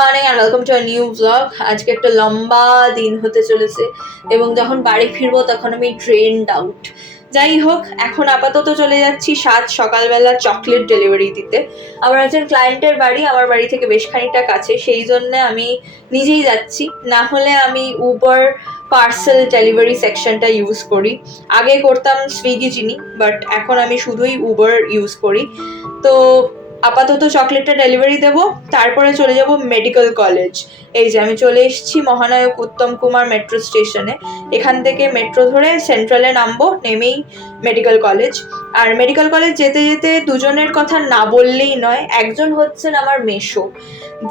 Morning and welcome to a new blog. আজকে একটা লম্বা দিন হতে চলেছে এবং যখন বাড়ি ফিরবো তখন আমি ট্রেন্ড আউট। যাই হোক, এখন আপাতত চলে যাচ্ছি সকালবেলা চকলেট ডেলিভারি দিতে। আমার একজন ক্লায়েন্টের বাড়ি আমার বাড়ি থেকে বেশ খানিকটা কাছে, সেই জন্য আমি নিজেই যাচ্ছি। না হলে আমি উবার পার্সেল ডেলিভারি সেকশনটা ইউজ করি। আগে করতাম সুইগি চিনি, বাট এখন আমি শুধুই উবার ইউজ করি। তো আপাতত চকলেটটা ডেলিভারি দেবো, তারপরে চলে যাব মেডিকেল কলেজ। এই যে আমি চলে এসেছি মহানায়ক উত্তম কুমার মেট্রো স্টেশনে। এখান থেকে মেট্রো ধরে সেন্ট্রালে নামবো, নেমেই মেডিকেল কলেজ। আর মেডিকেল কলেজ যেতে যেতে দুজনের কথা না বললেই নয়। একজন হচ্ছেন আমার মেসো,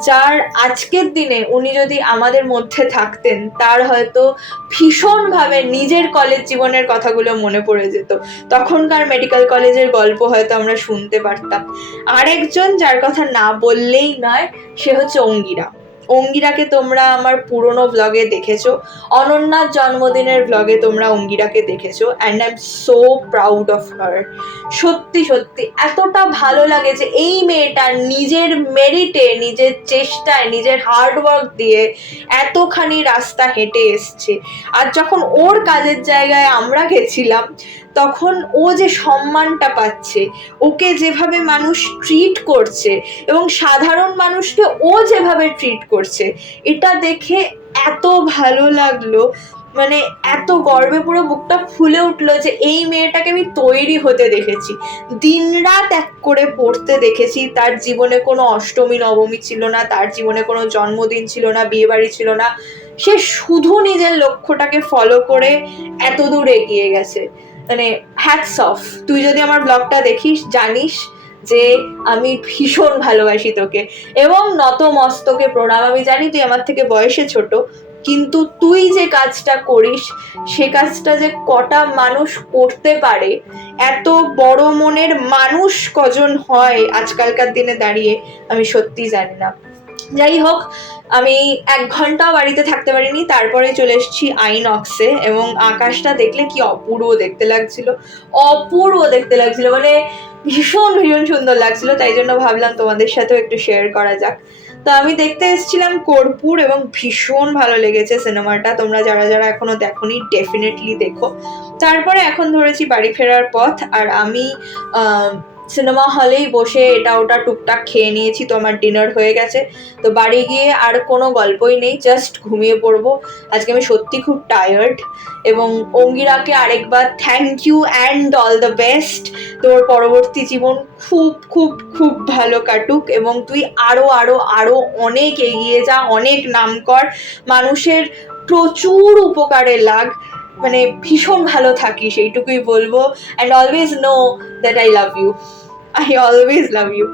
যার আজকের দিনে উনি যদি আমাদের মধ্যে থাকতেন তার হয়তো ভীষণভাবে নিজের কলেজ জীবনের কথাগুলো মনে পড়ে যেত। তখনকার মেডিকেল কলেজের গল্প হয়তো আমরা শুনতে পারতাম। আরেকজন যার কথা না বললেই নয়, সে হচ্ছে অঙ্গিরা। অঙ্গিরাকে তোমরা আমার পুরনো ব্লগে দেখেছো, অনন্যার জন্মদিনের ব্লগে তোমরা অঙ্গিরাকে দেখেছো, and I am so proud of her. সত্যি সত্যি এতটা ভালো লাগে যে এই মেয়েটা নিজের মেরিটে, নিজের চেষ্টায়, নিজের হার্ডওয়ার্ক দিয়ে এতখানি রাস্তা হেঁটে এসছে। আর যখন ওর কাজের জায়গায় আমরা গেছিলাম তখন ও যে সম্মানটা পাচ্ছে, ওকে যেভাবে মানুষ ট্রিট করছে এবং সাধারণ মানুষকে ও যেভাবে ট্রিট করছে, এটা দেখে এত ভালো লাগলো। মানে এত গর্বে পুরো বুকটা ফুলে উঠলো যে এই মেয়েটাকে আমি তৈরি হতে দেখেছি, দিনরাত এক করে পড়তে দেখেছি। তার জীবনে কোনো অষ্টমী নবমী ছিল না, তার জীবনে কোনো জন্মদিন ছিল না, বিয়ে বাড়ি ছিল না। সে শুধু নিজের লক্ষ্যটাকে ফলো করে এত দূর এগিয়ে গেছে। মানে হ্যাটস অফ। তুই যদি আমার ব্লগটা দেখিস জানিস যে আমি ভীষণ ভালোবাসি তোকে এবং নত মস্তকে প্রণাম। আমি জানি তুই আমার থেকে বয়সে ছোট, কিন্তু তুই যে কাজটা করিস সে কাজটা যে কটা মানুষ করতে পারে, এত বড় মনের মানুষ কজন হয় আজকালকার দিনে দাঁড়িয়ে, আমি সত্যি জানি না। যাই হোক, আমি 1 ঘন্টাও বাড়িতে থাকতে পারিনি, তারপরে চলে এসেছি আইনক্সে এবং আকাশটা দেখলে কি অপূর্ব দেখতে লাগছিল, অপূর্ব দেখতে লাগছিল। মানে ভীষণ ভীষণ সুন্দর লাগছিল, তাই জন্য ভাবলাম তোমাদের সাথেও একটু শেয়ার করা যাক। তো আমি দেখতে এসেছিলাম কর্পূর এবং ভীষণ ভালো লেগেছে সিনেমাটা। তোমরা যারা যারা এখনো দেখোনি ডেফিনেটলি দেখো। তারপরে এখন ধরেছি বাড়ি ফেরার পথ, আর আমি সিনেমা হলেই বসে এটা ওটা টুকটাক খেয়ে নিয়েছি, তো আমার ডিনার হয়ে গেছে। তো বাড়ি গিয়ে আর কোনো গল্পই নেই, জাস্ট ঘুমিয়ে পড়বো। আজকে আমি সত্যি খুব টায়ার্ড। এবং অঙ্গিরাকে আরেকবার thank you and all the best. তোর পরবর্তী জীবন খুব খুব খুব ভালো কাটুক এবং তুই আরো আরো আরো অনেক এগিয়ে যা, অনেক নাম কর, মানুষের প্রচুর উপকারে লাগ। মানে ভীষণ ভালো থাকিস, এইটুকুই বলবো। And always know that I love you. I always love you.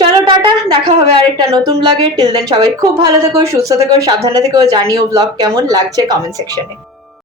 চলো টাটা, দেখা হবে আরেকটা নতুন ব্লগে। টিল দেন সবাই খুব ভালো থেকো, সুস্থ থেকো, সাবধানে থেকো। জানিও ব্লগ কেমন লাগছে কমেন্ট সেকশনে।